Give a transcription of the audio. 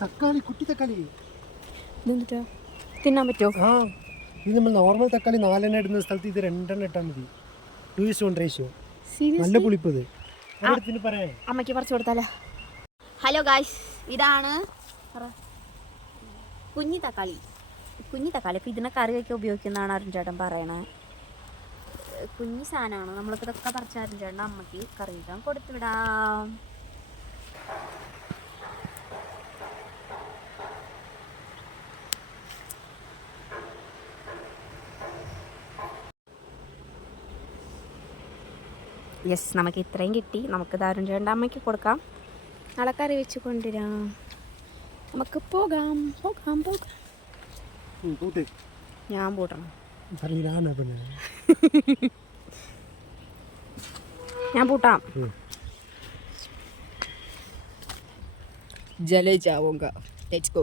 തക്കാളി കുട്ടി തക്കാളി ഇതെന്തിട്ടാ തിന്നാൻ പറ്റുമോ? ആ ഇത് നമ്മൾ നോർമൽ തക്കാളി 4 എണ്ണം ഇടുന്ന സ്ഥലത്ത് ഇത് 2 എണ്ണം ഇട്ടാൽ മതി. 2:1 റേഷ്യോ. നല്ല പുളിപ്പത്. പറയാം അമ്മയ്ക്ക് പറിച്ചു കൊടുത്താലോ? ഹലോ ഗായ്സ്, ഇതാണ് കുഞ്ഞി തക്കാളി. അപ്പോൾ ഇതിനെ കറിയൊക്കെ ഉപയോഗിക്കുന്നതാണ് അരുൺ ചേട്ടൻ പറയണത്. കുഞ്ഞി സാധനമാണ്. നമ്മളിപ്പോൾ ഇതൊക്കെ പറിച്ച അരുൺ ചേട്ടൻ അമ്മയ്ക്ക് കറി വയ്ക്കാൻ കൊടുത്തു വിടാം. യെസ്, നമുക്ക് ഇത്രയും കിട്ടി. നമുക്കിത് അരുൺ ചേട്ടൻ്റെ അമ്മയ്ക്ക് കൊടുക്കാം. നാളെ കറി വെച്ച് കൊണ്ടുവരാം. നമുക്ക് പോകാം. ഞാൻ പൂട്ടണം. ഞാൻ പൂട്ടാം. ജല ജാവൂങ്ക. Let's go.